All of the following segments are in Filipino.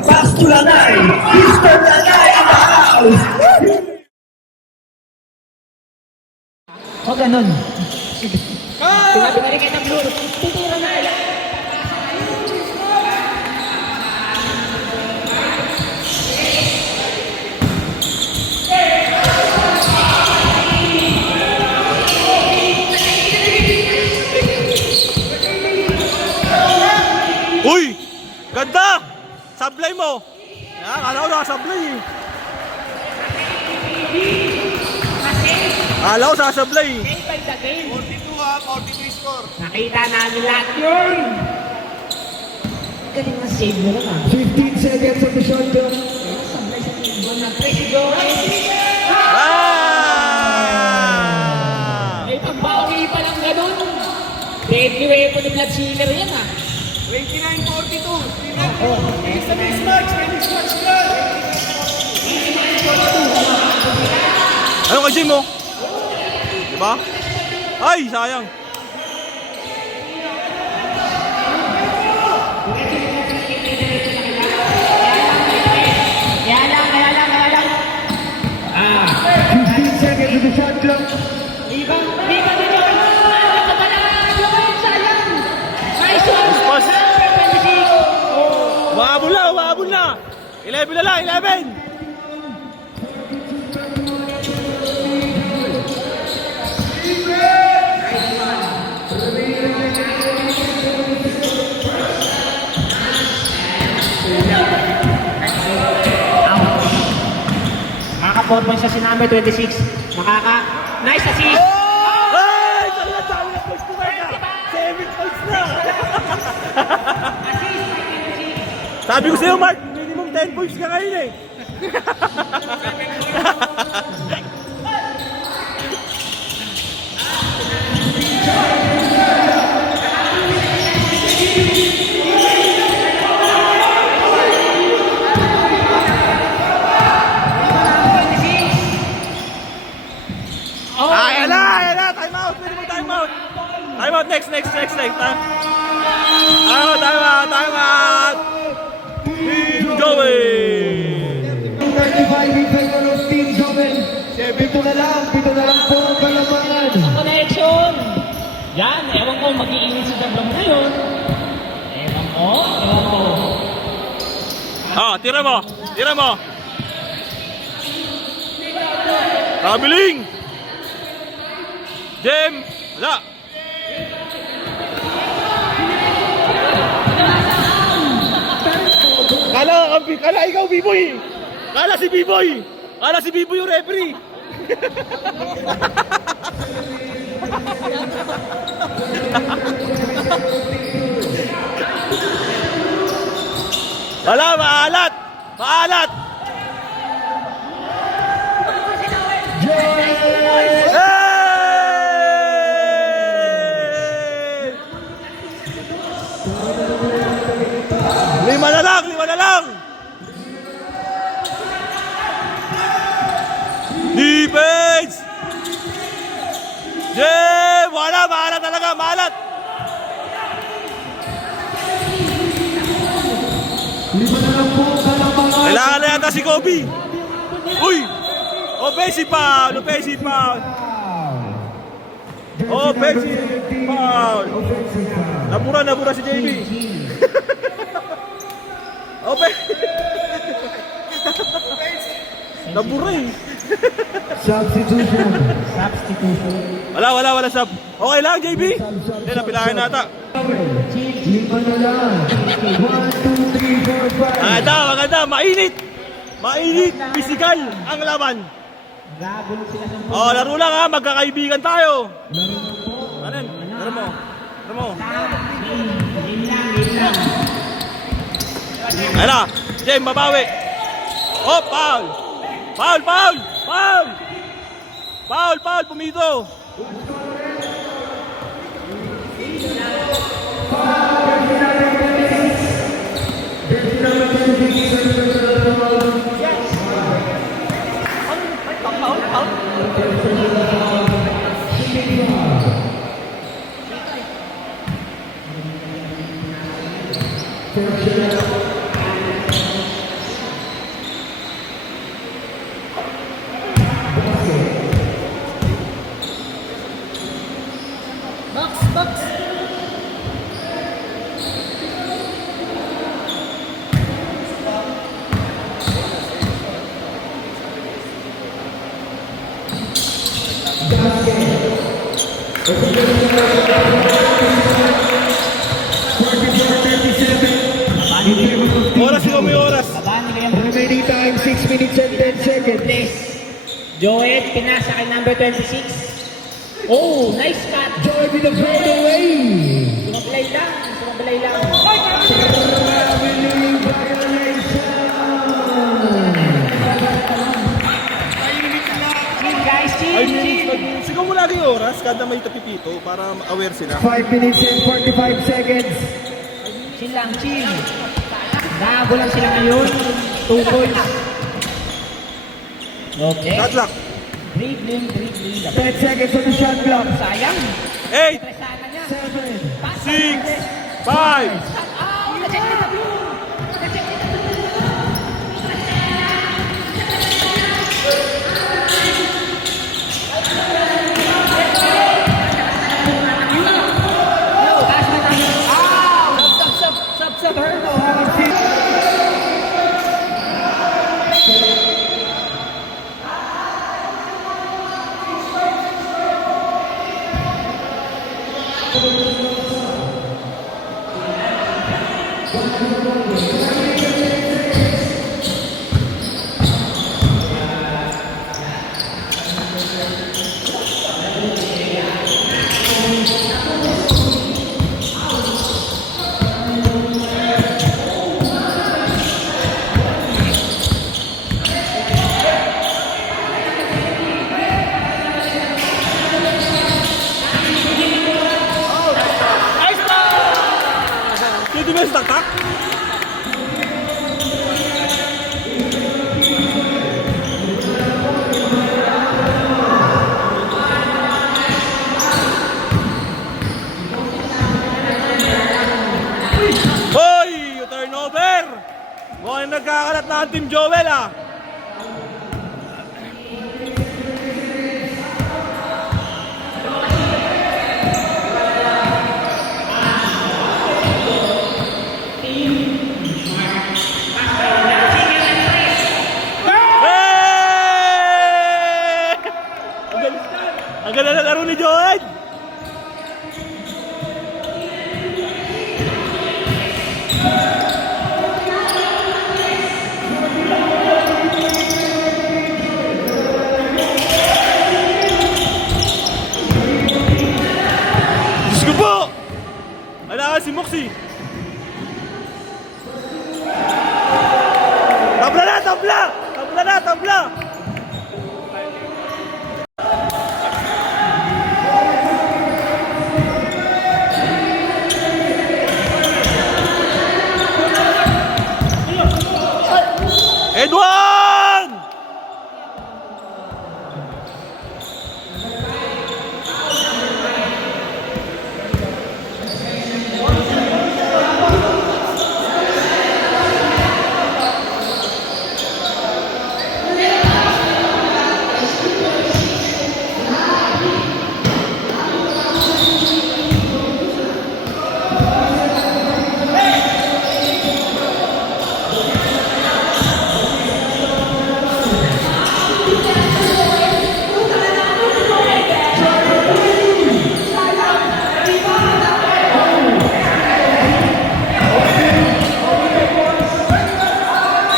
Pasto Lanay, Mr. Lanay in the house. O ganun. Sinabi na rin kayo ng blue. Titira na. Uy! Ganda! Sablay mo! Yan, kala ko nakasablay eh. Kala ko sasablay eh. Game by the game. 42 score. Nakita namin lahat yun. Galing na save mo lang ah. 15 seconds on the shot clock. Sablay sa football ng Presido. May pagbawi pa lang ganun. Deadly weapon ni Blood Sinner yan ah. 29-42. Finish the next match. Finish match girl. Ano kay Jim mo? Diba? Ay, sayang. Kaya lang. 15 seconds on the shot clock. Di ba din yun? Sayang. Nice one. Pas. 26. Umabol na. 11 na lang, 11. Makaka 4 points na si number 26. Nice assist. Ay! Sabi na points ko na. 7 points na. Sabi ko sa'yo, Mark, minimum 10 points ka ngayon eh. Ayan na. Time out. Pwede mo time out. Time out. Next. Time out. Team Joey. 35 in favor of Team Joven. Pito na lang po ang kalamangan. Connection. Yan, ewan ko mag-iinit si Dablong ngayon. Ewan ko. Tira mo. Kabiling. Jem. Wala. Kala ikaw, B-boy. Kala si B-boy yung referee. Wala, maalat. Lima na lang. Defense! Maalat talaga. Lima na lang po ang kalamangan. Kailangan na yata si Kobe. Uy! Offensive foul. Nabura si JB. Nabura eh. Substitution. Wala sub. Okay lang, JB. Hindi, napilahan nata. Lima na lang. 1, 2, 3, 4, 5. Maganda. Mainit. Physical ang laban. Laro lang ha. Magkakaibigan tayo. Laro mo. Ayun na. Jem, babawi. Foul. Pumito. Oras ikaw may oras. Babaan nila yung Remaining time 6 minutes and 10 seconds. place. Joel, pinasa kay number 26. Oh, nice cut. Joy with the fade away. Sumablay lang. Sumablay lang. Family violation. Chill guys, Ay, chill. sigaw mo lagi yung oras kada may tapipito para aware sila. 5 minutes and 45 seconds. Chill lang, chill. Gago lang sila ngayon. 2 points. Okay. Shot clock. Dribbling. 10 seconds on the shot clock. Sayang. 8, Presana niya. 7, Pass. 6, 5. Oh, na-check nito, bro. Na-check nito. Yo, pass na tayo. Sub, Herbo. Hindi ba yung taktak? Hoy! Turnover! Mukhang nagkakalat na ang Team Joel ah! Hey! Ang ganda na laro ni Joel! Diyos ko po! Ala si Moxie! Tabla na! Tabla! Tabla na! Tabla! Edwan!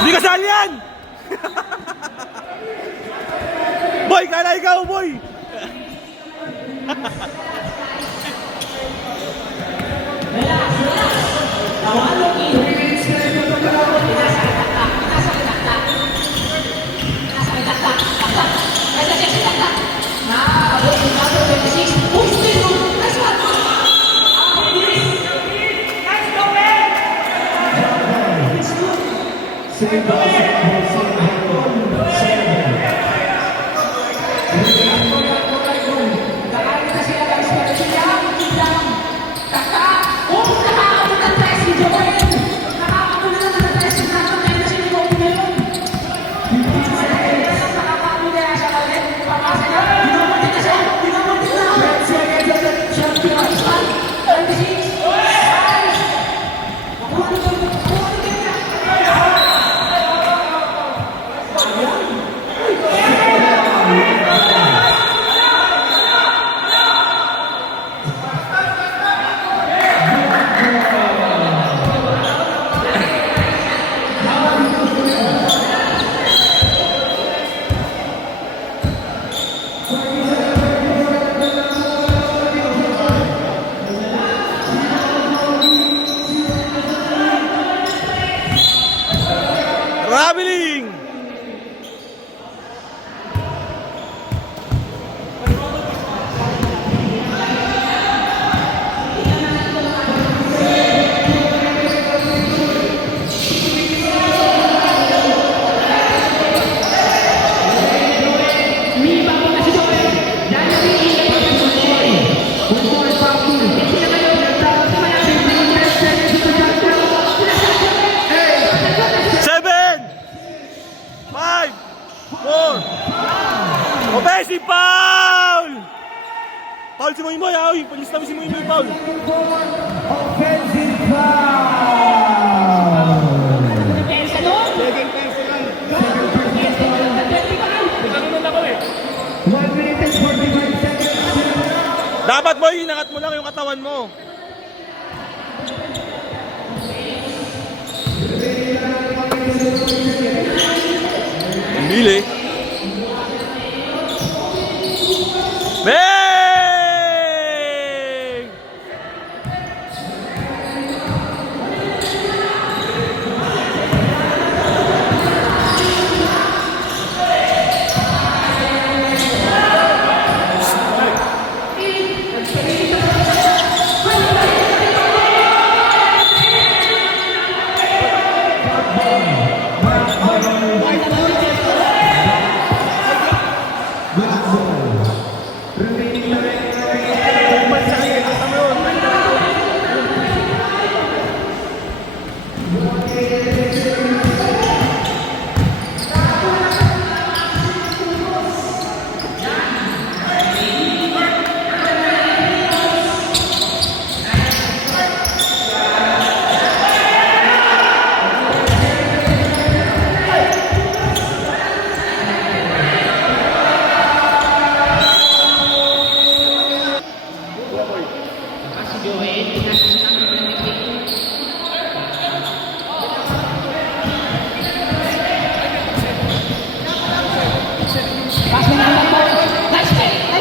Hindi kasali yan! Boy, kala ikaw, boy! Save Dapat mo, inangat mo lang yung katawan mo. Pumili. Bang!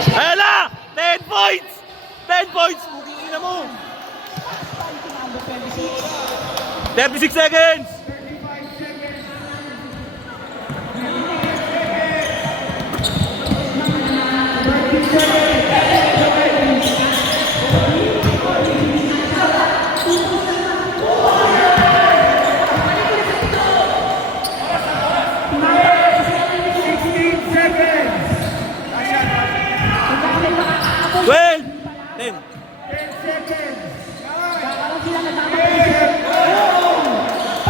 Ayan na! 10 points! 10 points! Bukingin na mo! 36 seconds! Well, 10.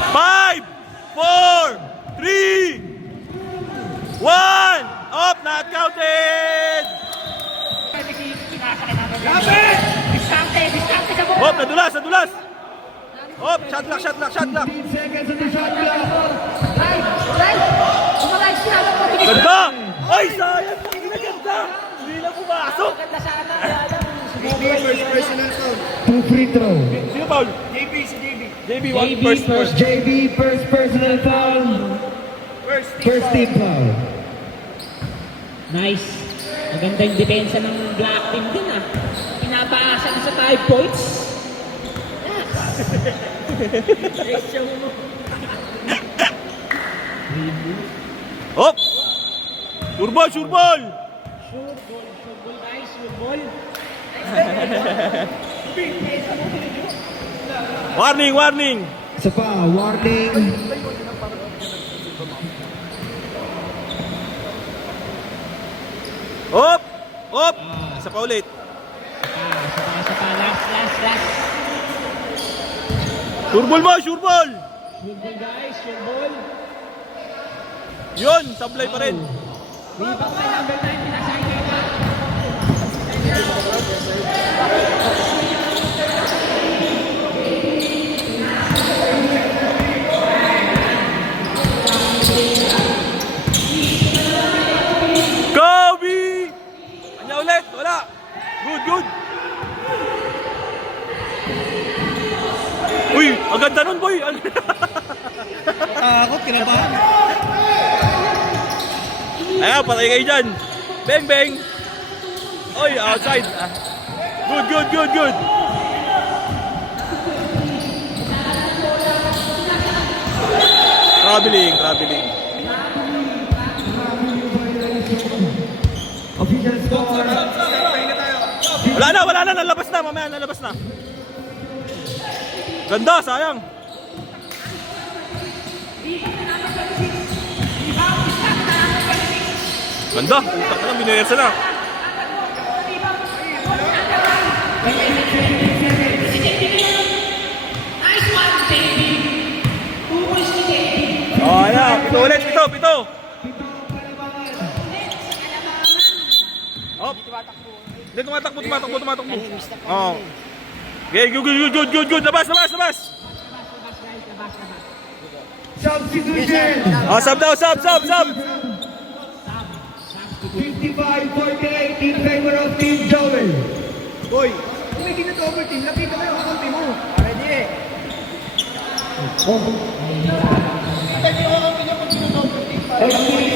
5, 4, 3, 1. Up, not counted. Up, nadulas, nadulas. Up, shot clock, shot clock, shot clock. 15 seconds on the shot clock. Ganda! Ay, sayang! Ganda! Hindi na pumasok! Two free throw. Sino foul? JB, si JB. JB, one first. JB, first personal foul. First team foul. Nice. Maganda yung depensa ng black team din ah. Pinapaasa na sa 5 points. Nice show mo. Hop! Surbol, surbol! Sure ball guys, sure ball. Warning, warning! Isa pa, warning. Hop! Hop! Isa pa ulit. Isa pa, last. Surbol mo, surbol! Sure ball guys, sure ball. Yun, sablay pa rin. Rebound by number 9, pinasayang pa. Kobe! Kanya ulit, wala. Good, good. Uy, ang ganda nun, boy. Ako, kinabahan. Ayan, patay kayo dyan. Bang, bang. Oy, outside. Good, good, good, good. Traveling. Official score. Wala na, nalabas na, mamaya nalabas na. Ganda, sayang. Ganda, utak na, binersa na. Oh, ayan, pito ulit, pito. Hop. Hindi, tumatakbo. Oh. Okay, good. Labas. Substitution. Oh, sub daw, sub. 55-48 in favor of Team Joel. Boy, kung may ginag-over team, nakita mo yung kakampi mo. Ready eh. Nahihirapan. Pwede yung kakampi niya pag ginag-over team.